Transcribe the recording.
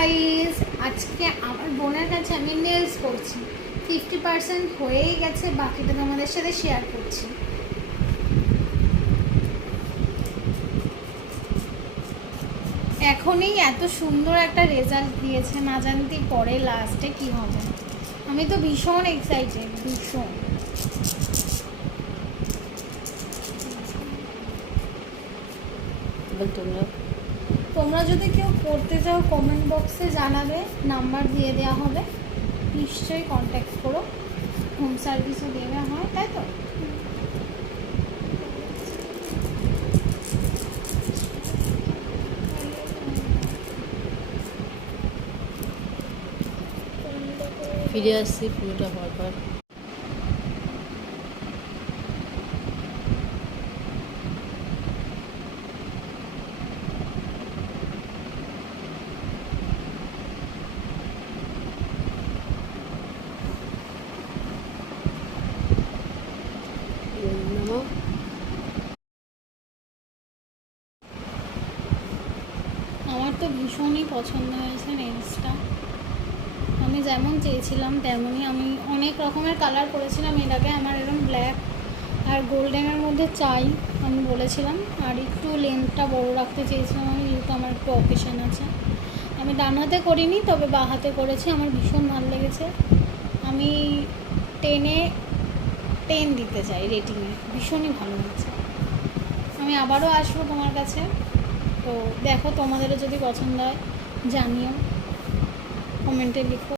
Guys, আজকে আমার বোনের কাছে আমি নেলস করছি। 50% হয়েই গেছে, বাকিটা তোমাদের সাথে শেয়ার করছি। এখনই এত সুন্দর একটা রেজাল্ট দিয়েছে, না জানতে পরে লাস্টে কি হবে। আমি তো ভীষণ এক্সাইটেড, ভীষণ। তোমরা যদি কেউ করতে চাও কমেন্ট বক্সে জানাবে, নাম্বার দিয়ে দেওয়া হবে, নিশ্চয়ই কন্ট্যাক্ট করো। হোম সার্ভিসও দেওয়া হয়, তাই তো? ফিরে আসছি পুরোটা হওয়ার পর। আমার তো ভীষণই পছন্দ হয়েছে নেলসটা। আমি যেমন চেয়েছিলাম তেমনই। আমি অনেক রকমের কালার করেছিলাম এর আগে। আমার এরকম ব্ল্যাক আর গোল্ডেনের মধ্যে চাই আমি বলেছিলাম, আর একটু লেন্থটা বড় রাখতে চেয়েছিলাম আমি, যেহেতু আমার একটু অকেশন আছে। আমি ডান হাতে করিনি, তবে বাঁ হাতে করেছি। আমার ভীষণ ভালো লেগেছে। আমি 10 দিতে চাই রেটিংয়ে, ভীষণই ভালো হয়েছে। আমি আবারও আসবো তোমার কাছে। তো দেখো, তোমাদেরও যদি পছন্দ হয় জানিও, কমেন্টে লিখো।